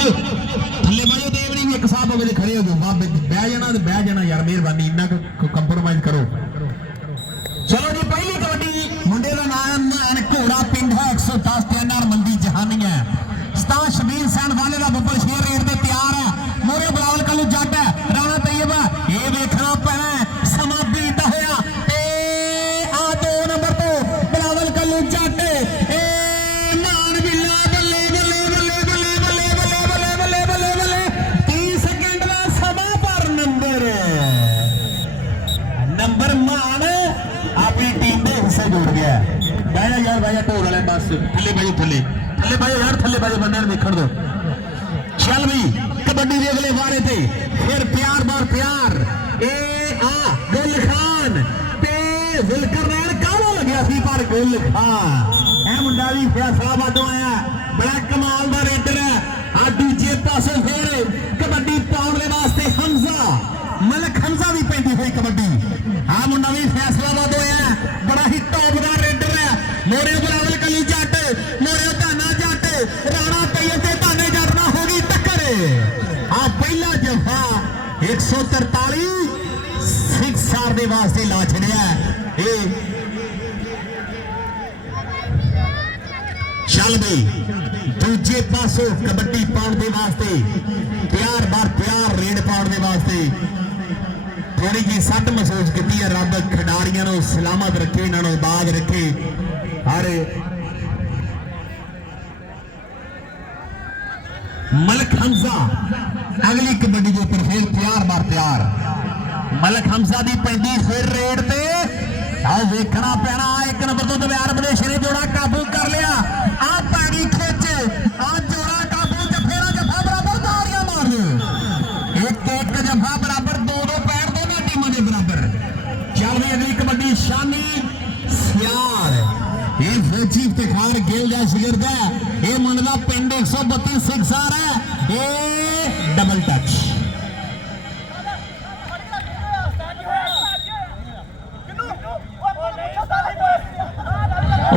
बाजो थले बाजो देवरी भी एक साहब हो खड़े हो बह जाना यार मेहरबानी इन्ना कंप्रोमाइज करो। चलो जी पहली कबड्डी मुंडे का नाम घोड़ा पिंड है 110 तैनार मंदी जहानी है उस्ताद शबीर सैन वाले का बब्बर शेर रेड में तैयार है मोरे बलावल कलू जट है राणा तैयब ये देखना पैना समा बीता होया आ 2 नंबर तो बलावल कलू जट ए मान बिल्ला बल्ले बल्ले बल्ले बल्ले बल्ले बल्ले बल्ले बल्ले बल्ले 30 सेकंड का समा पर नंबर मान अपनी टीम के हिस्से जुड़ गया। बह जा यार बह जा ढोल वाले बस थले भाई थले भाई यार थले भाई बंदे देखण दो। चल भी कबड्डी के अगले वारे थे फिर प्यार बार प्यार ए आ गुल खान ते जुल्करनैन काला लग्या सी पर गुल खान ए मुंडा भी फैसलाबादों आया बड़ा कमाल दा रेडर है। आ दूजे पासों फिर कबड्डी पाउण दे वास्ते हमजा मलक हमजा भी पैंदी हुई कबड्डी आ मुंडा भी फैसलाबादों आया बड़ा ही टॉप दा रेडर है मोरे बलावल कली जट मोरे धाना जट राणा तैयब ते धाने जट ना होगी टक्कर आ पहला जफा 143 6 दे वास्ते ला छड़िया ए चल बई दूजे पासों कबड्डी पाउण दे वास्ते प्यार बार प्यार रेड पाउण दे वास्ते थोड़ी जी सट महसूस की है। रब खिडारियों को सलामत रखे इन्होंने बाज रखे। अरे मलक हमजा अगली कबड्डी के ऊपर फिर प्यार बार प्यार मलक हमजा की पैंदी फिर रेड ते आओ देखना पैना 1 नंबर तो दबियार बदेश ने जोड़ा काबू कर लिया आ पैरी खिच आ जोड़ा काबू जफेरा जफा बराबर तारियां मार एक जफा बराबर 2 पैर दोनों टीमों के बराबर। चल रही अगली कबड्डी शानी सियार ये फौजी इफ्तिखार गेल जा शिगिरद है ये मुंडा पिंड 132 सिक्सार है ये डबल टच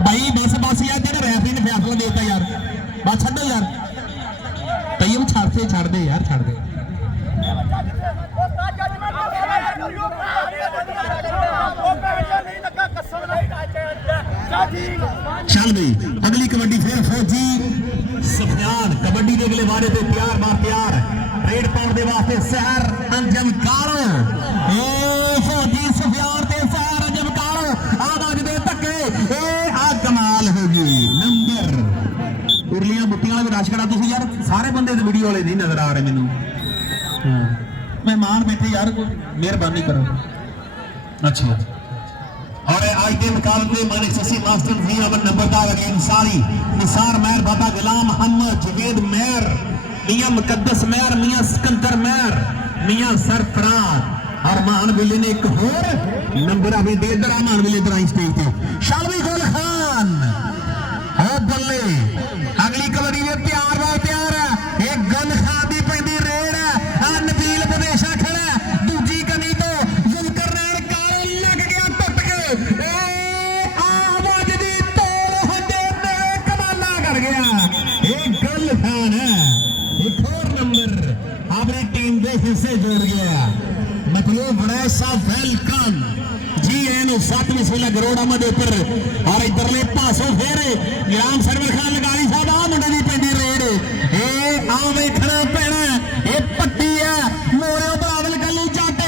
भाई बस बस यार जो रेफरी ने फैसला देता यार बस छो यार तैयब छड़ दे यार छड़ दे। चल भाई अगली कबड्डी फिर फौजी सफियान कबड्डी के अगले वारे पे प्यार बार प्यार रेड पाउण दे वास्ते सहर अंजम कालो ए फौजी सफियान ते सहर अंजम कालो आ वजदे धक्के ए आ कमाल हो गई नंबर उरलियां बुट्टियां वाला भी रश करा तुसीं यार सारे बंदे ते वीडियो वाले नहीं नजर आ रहे मैनू मेहमान बैठे यार कोई मेहरबानी करो। अच्छा और आज के मुकाबले मानिक ससी मास्टर भी अमन नंबरदार अगे अंसारी निसार मेहर बाबा गुलाम मोहम्मद जुवेद मेहर मियां मुकद्दस मेहर मियां सिकंदर मेहर मियां सरफराज और मान बिल्ली ने एक होर नंबर अभी दे दरा मान बिल्ली दराई स्टेज पे शालवी गुल खान हो बल्ले अगली कबड्डी में प्यार वाल प्यार है एक गन खान दी पैंदी रेड है आ नबील प्रदेशा खड़ा दूजी कमी तो जुल्करनैन काले लग गया टुट के ए आवाज दी तोड़ हजे मेरे कमाला कर गया एक गल खान है एक और नंबर अपनी टीम के हिस्से जोड़ गया मतलब बड़ा सा वेलकम जी एन 7वीं सोला करोड़ अहमद ऊपर और इधरले पासों फिर गुलाम सरवर खान लगाली साहब आ मुंडे दी पेंडी रेड ए आ वेखना पैना ए पट्टी है मोरे बलावल कलू जट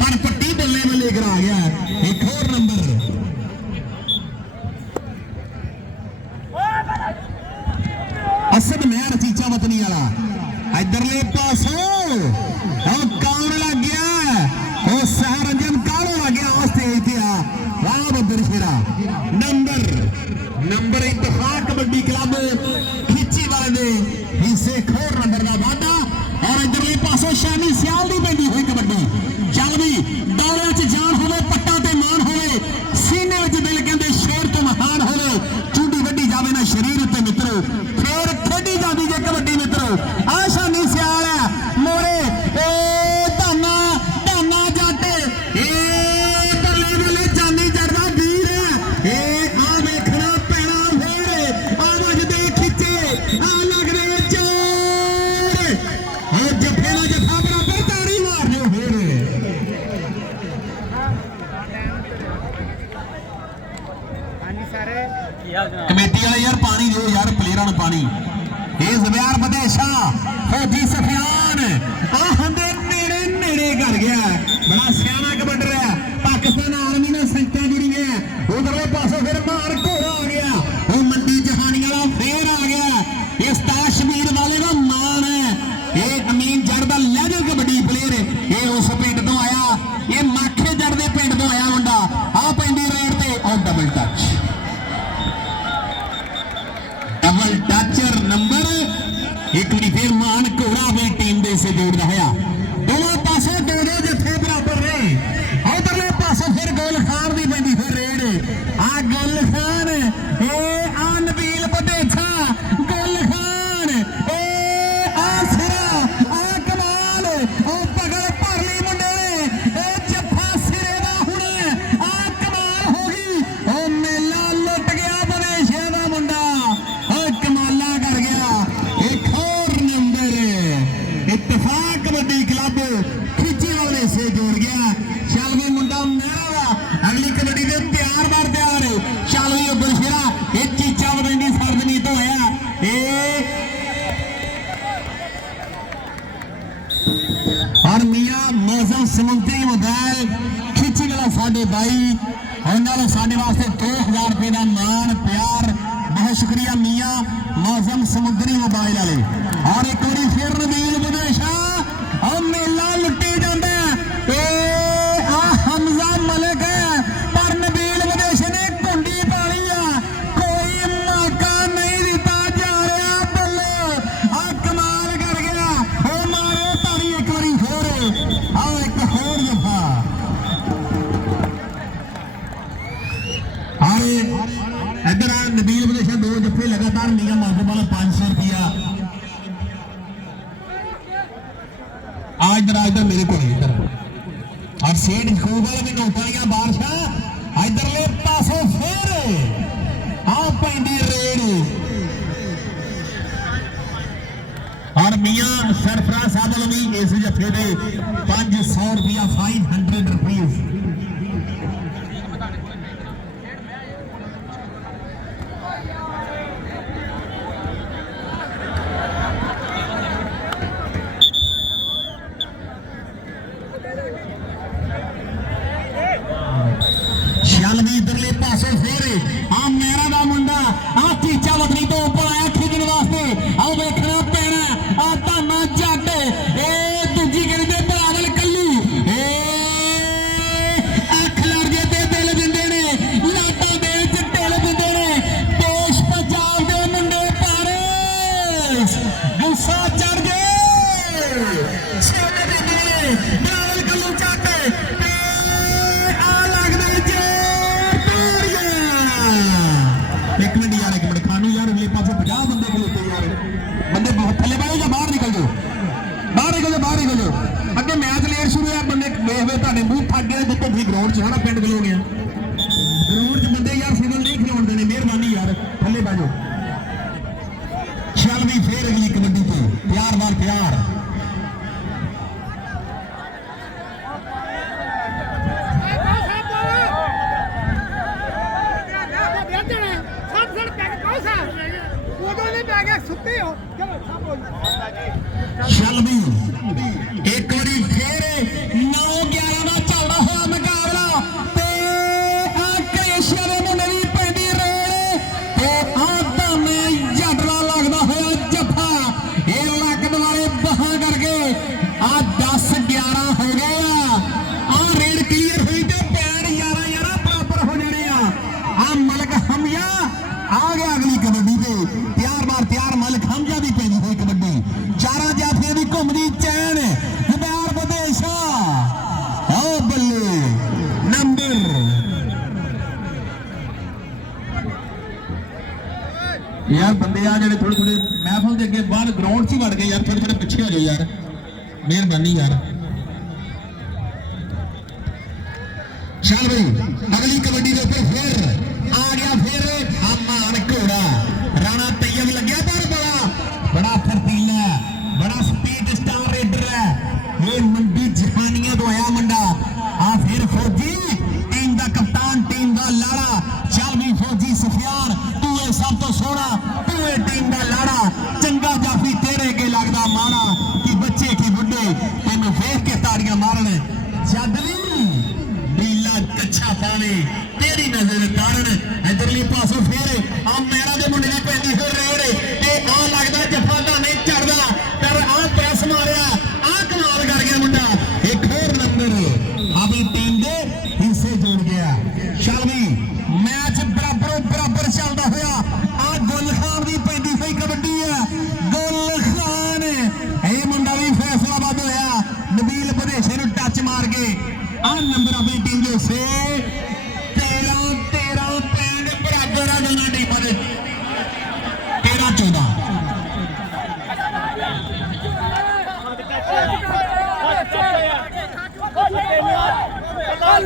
पर पट्टी बल्ले में लेकर आ गया एक और नंबर असद मेहर चीचा वतनी वाला इधरले पासों कौन लग गया वो सहर अंजन कालो लग गया वाह बदर शेरा नंबर इत्तेफाक कबड्डी क्लब खिची वाले हिस्से खोर नंबर का वादा और इधरले पासों शानी सियाल दी पेंदी हुई कबड्डी चल भी दौरे च जान होवे पट्टा ते मान होवे सीने विच दिल कहंदे शेर तो महान होवे चूड़ी वड्डी जावे ना शरीर उत्ते मित्रो फिर खेडी जांदी जे कबड्डी मित्रो आ शानी सियाल है मोरे ए धाना जट ए बल्ले बल्ले जानी जड़दा वीर है ए आ वेखना पैना फिर आवाज दे खिचे आ लग रहे चोर ਇਹ ਜ਼ਬਿਆਰ ਬਦੇਸ਼ਾ ਫੌਜੀ ਸਫਿਆਨ ਆਹ ਹੰਦੇ ਨੇੜੇ ਨੇੜੇ ਕਰ ਗਿਆ ਬੜਾ ਸਿਆਣਾ ਕਬੱਡਰ ਹੈ ਪਾਕਿਸਤਾਨ ਆਰਮੀ ਨਾਲ ਸੰਗਤਾਂ ਜੁੜੀਆਂ ਉਧਰਲੇ ਪਾਸੋਂ ਫਿਰ ਮਾਰ ਘੋੜਾ ਆ ਗਿਆ ਉਹ ਮੰਡੀ ਜਹਾਨੀ ਵਾਲਾ ਫੇਰ ਆ ਗਿਆ ਇਸ ਤਾਸ਼ਮੀਰ ਵਾਲੇ ਦਾ ਮਾਣ ਹੈ ਇਹ ਅਮੀਨ ਜੜ ਦਾ ਲੈਜਰ ਕਬੱਡੀ ਪਲੇਅਰ ਇਹ ਉਸ ਪਿੰਡ ਤੋਂ ਆਇਆ ਇਹ ਮਾਖੇ ਜੜ ਦੇ ਪਿੰਡ ਤੋਂ ਆਇਆ ਮੁੰਡਾ ਆ ਪੈਂਦੀ ਰੇਡ ਤੇ ਉਹ ਡਬਲ ਟੱਚ ਨੰਬਰ ਇੱਕ ਵਾਰੀ ਫਿਰ ਮਾਨ ਘੋੜਾ ਵੀ ਟੀਮ ਦੇ ਸੇ ਜੋੜਦਾ ਹੋਇਆ ਦੋਵਾਂ ਪਾਸੇ ਦੋ ਜੱਥੇ ਬਰਾਬਰ ਰਹੇ ਉਧਰਲੇ ਪਾਸੇ ਫਿਰ ਗੁੱਲ ਖਾਨ ਦੀ ਪੈਂਦੀ ਫਿਰ ਰੇਡ ਆ ਗੁੱਲ ਖਾਨ ਇਹ ਆ ਨਬੀਲ ਬਦੇਛਾ ਗੁੱਲ ਖਾਨ ਇਹ ਆ ਸਿਰਾ ਆ ਕਮਾਲ ਉਹ ਪਗਲ ਭਰ ਲਈ ਮੁੰਡੇ ਨੇ ਇਹ ਜੱਫਾ ਸਿਰੇ ਦਾ ਹੁਣ ਆ ਕਮਾਲ ਹੋ ਗਈ ਉਹ ਮੇਲਾ ਲੁੱਟ ਗਿਆ ਬਦੇਸ਼ਿਆਂ ਦਾ ਮੁੰਡਾ ਉਹ ਕਮਾਲਾ ਕਰ ਗਿਆ ਇੱਕ ਹੋਰ ਨੰਬਰ ਇਤਫਾਕ ਕਬੱਡੀ ਕਲੱਬ ਖਿੱਚੀ ਵਾਲੇ ਸੇ ਜੋੜ ਗਿਆ ਚੱਲ ਵੀ ਮੁੰਡਾ ਮੇਰਾ ਅਗਲੀ ਕਬੱਡੀ ਦੇ ਤਿਆਰ ਚੱਲ ਵੀ ਉੱਪਰ ਫੇਰਾ ਇਹ ਚੀਚਾ ਬਦੰਦੀ ਸਰਦਨੀ ਤੋਂ ਆਇਆ ਇਹ और मियां मौसम समुद्री मोबाइल खिची वाला साढ़े भाई उन्होंने साढ़े वास्ते 2000 रुपए का मान प्यार बहुत शुक्रिया मियां मौसम समुद्री मोबाइल वाले और एक बार फिर नबील बदेशा और मेला लुटी जाता है हमजा मलिक है पर नबील बदेशे ने कुंडी पाली कोई मौका नहीं दिता जा रहा बल्ले आ कमाल कर गया वो मारे तारी एक बारी फिर आओ एक होर दफा इधर आ नबील बदेशा दो जफे लगातार मियां मौसम वाला 500 रुपया इधर मेरे को इधर और सेठ खूब वाले भी नौकरियां बादशाह इधरले पासों फिर आ पैंदी रेड और मियां सरफराज साहब वाले भी इस जफे दे 500 रुपया 500 रुपीज इधरले पासों फिर आ मेरा दा मुंडा आ चीचा वतनी तो ऊपर आया खिजन वास्ते आओ देखना पैना आ धाना जट ए दूजी गली दे बादल कल्लू ए अख लड़ जे ते दिल दिंदे ने लाटा दे च ढिल दिंदे ने देश पंजाब दे मुंडे पर गुस्सा चढ़ जे छेड़ दिंदे ने बादल कल्लू जट एक मिनट खानू यार अगले पास 50 बंदे खलोते यार बंदे बहुत थले बैठो या बाहर निकल जाओ अगे मैच लेट शुरू है बंदे वेख तुहाडे मूंह थक गए जितों तुसीं ग्राउंड च सारा पिंड खलो गया ग्राउंड च बंदे यार सिग्नल नहीं खिलाउण देने मेहरबानी यार थले बैठो चल भी फिर अगली कबड्डी ते प्यार बार प्यार चल भी एक बारी फिर 9-11 का चलता हुआ मुकाबला क्रेशिया के मुंडे भी पैंदी रेड जटला लगता हुआ जफा ये लक दुआरे बहा करके आ 10-11 हो गए आ रेड क्लीयर हुई तो पैर 11-11 बराबर हो जाने आ मलिक हमजा आ गया अगली कबड्डी पे प्यार मलिक हमजा की पैदी हुई कबड्डी चारा जाफिया की घूमती चैन जुबैर बदेशा ओ बल्ले नंबर यार बंदे आ जेडे थोड़े थोड़े महफल के अगे बाहर ग्राउंड च वड़ गए यार थोड़े थोड़े पिछे हो जाओ यार मेहरबानी यार चल भाई अगली कबड्डी के ऊपर फिर आ गया फिर मान घोड़ा राणा तैयब लग्या पर बड़ा फर्तीला बड़ा स्पीड स्टार रेडर है ये मंडी जहानिया तो आया मुंडा आ फिर फौजी टीम का कप्तान टीम का लाड़ा चल भी फौजी सफियान तू है सब तो सोना तू है टीम का लाड़ा चंगा जावे तेरी नजर कारण इधरली पासों फिर आ मैरा दे मुंडे दी पैंदी हो रेड़ ते आ लगदा जफादा नहीं चढ़दा पर आ प्रेस मारिया आ कमाल कर गया मुंडा एक होर नंबर अपनी टीम दे हिस्से जोड़ गया चल भी मैच बराबर चलदा होया आ गुल खान दी पैंदी होई कबड्डी है गुल खान ए मुंडा भी फैसलाबाद होया नबील बदेशे नु टच मार के आ नंबर अपनी टीम दे से 13 पैंड बराबर आ दोनों टीमां दे 13-14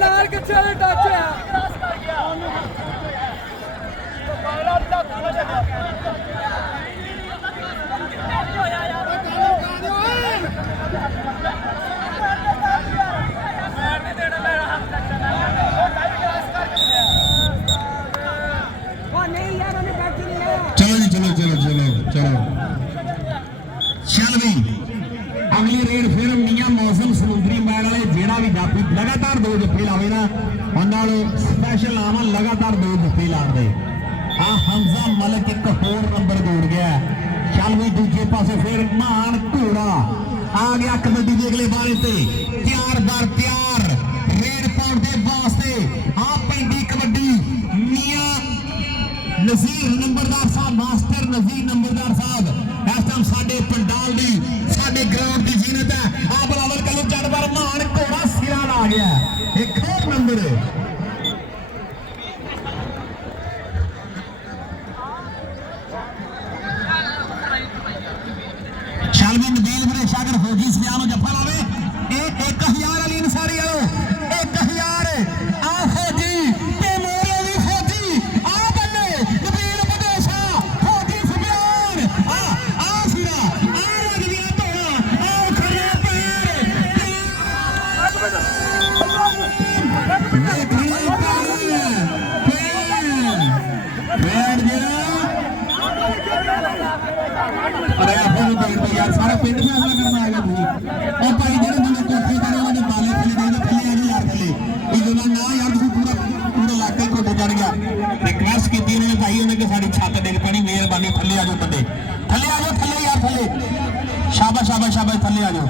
लाल किथे टच है चलो जी चलो चलो चलो चलो चल भी अगली रेड फिर मियां मौसम समुद्री मैल वाले जेड़ा भी जाफी लगातार 2 जफ्फे लावे ना उन्होंने स्पैशल आवा लगातार 2 जफ्फे ला दे आ हमजा मलिक एक होर नंबर दौड़ गया चल भी दूजे पासे फिर मान घोड़ा आ गया कबड्डी के अगले बारे ते तैयार बार तैयार रेड पाउंड के वास्ते आ पैंदी कबड्डी मियां नज़ीर नंबरदार साहब मास्टर नज़ीर नंबरदार साहब इस टाइम साडे पंडाल दी साडे ग्राउंड की जीनत है आ बराबर कलो चढ़ पर मान घोड़ा सिरा आ गया एक और नंबर चल भी नबील बरेशा अगर फौजी सयानो जफा लावे 1000 वाली इंसारी वालो 1000 आ फौजी ते मोरे भी फौजी आ बन्ने नबील बरेशा फौजी सयान आ सिरा आ लग गया तोड़ा आ खड़े अरे यार सारा पिंड फैसला करना आएगा तुझे और भाई जेडे तुमने कोठे करे उन्होंने बाले थले दे थले आ गई यार थले इधर ना यार तू पूरा इलाका ही कोठे चढ़ गया रिक्वेस्ट की थी उन्होंने भाई उन्हें कि साड़ी छत डिग पड़ी मेहरबानी थले आ जाओ बंदे थले आ जाओ थले यार थले शाबाश शाबाश शाबाश थले आ जाओ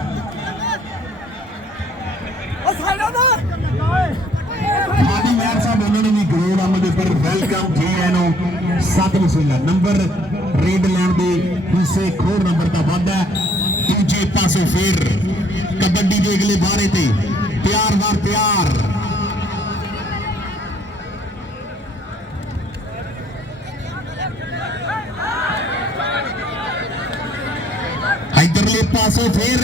हादी मेयर साहब उन्होंने भी ग्रोड आमद पर वेलकम जी एनो 7 वसूला नंबर रेड लैंड दे हिस्से खोर नंबर का वादा दूजे पासे फिर कबड्डी के अगले बारे ते तैयार बार तैयार इधरले पासे फिर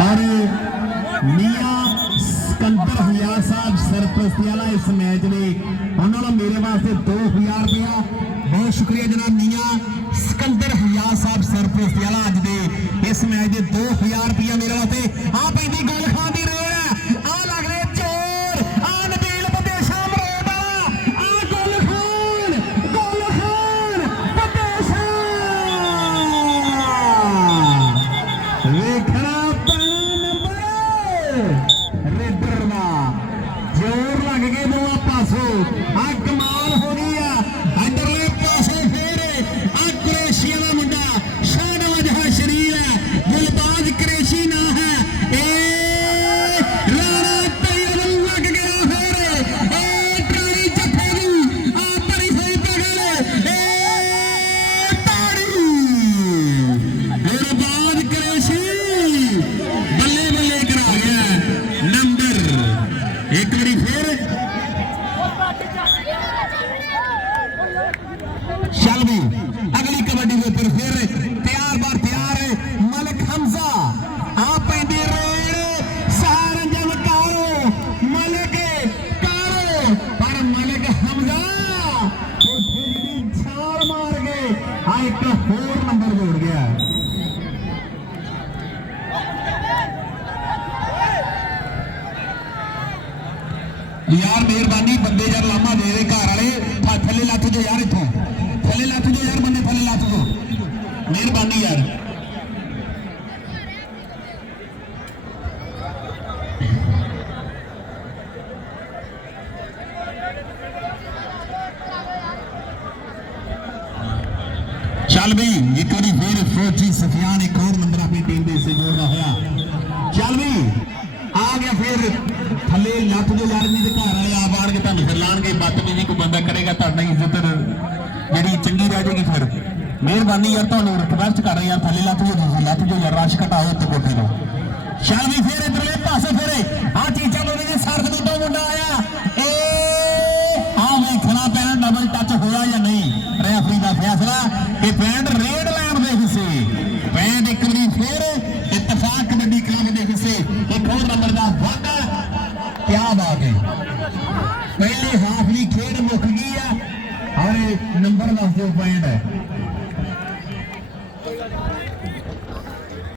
और मियां सिकंदर हुया साहब सरपरस्ती वाला इस मैच में उन्होंने मेरे वास्ते 2000 रुपया बहुत शुक्रिया जनाब मियां सिकंदर हुया साहब सरपरस्ती वाला अज दे इस मैच के 2000 रुपया मेरे वास्ते आ पैंदी गोल खान की रेड है आ लग रहे चोर आ नबील बदेशा मरोड़ वाला आ गोल खान बदेशा वेखना रेडर का जोर लग गए दोनों पासों आ कमाल हो गई है इधरले पासों फिर आ कुरैशिया का मुंडा शाहनवाज है शरीर है गुलबाज कुरैशी ना है ए राणा तैयब लग गया फिर ए ट्राली जफे दी आ बड़ी सही पकड़ ए ताड़ी गुलबाज कुरैशी बल्ले बल्ले करा गया नंबर एक बारी फिर चल भी अगली कबड्डी के ऊपर फिर तैयार बार तैयार मलिक हमजा आप पैंदी रेड सारंजम कारो मलिक कारो पर मलिक हमजा छाल मार के आ एक होर नंबर जोड़ गया यार मेहरबानी बंदे यार लामा दे रहे घर वाले थले लथ जो यार इथों थले लथ दो यार बंदे थले लथ दो मेहरबानी यार चल बई एक बार फिर फौजी सफियान एक और नंबर अपनी टीम के हिस्से जोड़ रहा होया चल बई आ गया फिर थले लथ जो यार नहीं घर आए आप आन के तुम फिर लाएंगे बदतमीजी कोई बंदा करेगा तो इज्जत जी चंगी रह जाएगी फिर मेहरबानी यार तुम रिक्वेस्ट कर रहे यार थले लथ जो यार रश घटाओ उत्ते कोठे को चल बई फिर इधरले पासे फिरे आ चीचा बोली जी सर दूटा मुंडा आया वेखना पैना डबल टच होया या नहीं रेफरी का फैसला कि पैंट रेड लाइन के हिस्से पैंट एक बार फिर इत्तेफाक कबड्डी क्लब के हिस्से एक और नंबर का वादा क्या बात है पहले हाफ की खेड मुक गई है और नंबर दस दो पॉइंट है